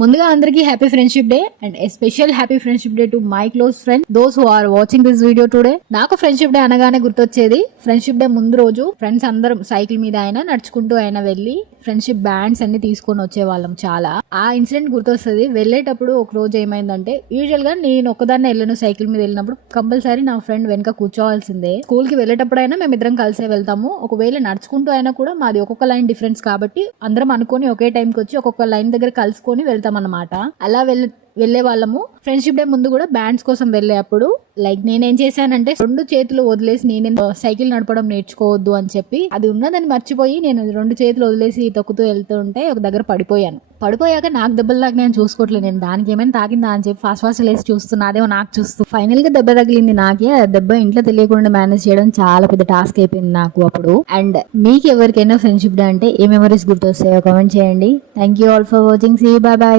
ముందుగా అందరికీ happy friendship day and special happy friendship day to my close friend those who are watching this video today. నాకు friendship day అనగానే గుర్తొచ్చేది friendship day ముందు రోజు friends అందరం సైకిల్ మీద అయినా నడుచుకుంటూ అయినా వెళ్ళి ఫ్రెండ్షిప్ బ్యాండ్స్ అన్ని తీసుకొని వచ్చేవాళ్ళం. చాలా ఆ ఇన్సిడెంట్ గుర్తొస్తుంది. వెళ్ళేటప్పుడు ఒక రోజు ఏమైందంటే, యూజువల్ గా నేను ఒక్కదాన్ని వెళ్ళను, సైకిల్ మీద వెళ్ళినప్పుడు కంపల్సరీ నా ఫ్రెండ్ వెనక కూర్చోవాల్సిందే. స్కూల్ కి వెళ్ళేటప్పుడైనా మేమిద్దరం కలిసే వెళ్తాము. ఒకవేళ నడుచుకుంటూ అయినా కూడా మాది ఒక్కొక్క లైన్ డిఫరెన్స్ కాబట్టి అందరం అనుకొని ఒకే టైంకి వచ్చి ఒక్కొక్క లైన్ దగ్గర కలుసుకొని వెళ్తాం అన్నమాట. అలా వెళ్లే వాళ్ళము. ఫ్రెండ్షిప్ డే ముందు కూడా బ్యాండ్స్ కోసం వెళ్ళే అప్పుడు నేనేం చేశానంటే, 2 చేతులు వదిలేసి నేను సైకిల్ నడపడం నేర్చుకోవద్దు అని చెప్పి అది ఉన్నదని మర్చిపోయి నేను 2 చేతులు వదిలేసి తొక్కుతూ వెళ్తుంటే ఒక దగ్గర పడిపోయాక నాకు దెబ్బలు దాకా నేను చూసుకోవట్లేదు, నేను దానికి ఏమైనా తాకిందా అని చెప్పి ఫాస్ట్ లేసి చూస్తున్నా, అదేమో నాకు చూస్తూ ఫైనల్ గా దెబ్బ తగిలింది నాకే. ఆ దెబ్బ ఇంట్లో తెలియకుండా మేనేజ్ చేయడం చాలా పెద్ద టాస్క్ అయిపోయింది నాకు అప్పుడు. అండ్ మీకు ఎవరికైనా ఫ్రెండ్షిప్ డే అంటే ఏ మెమరీస్ గుర్తొస్తాయో కామెంట్ చేయండి. Thank you all for watching. See you, bye by.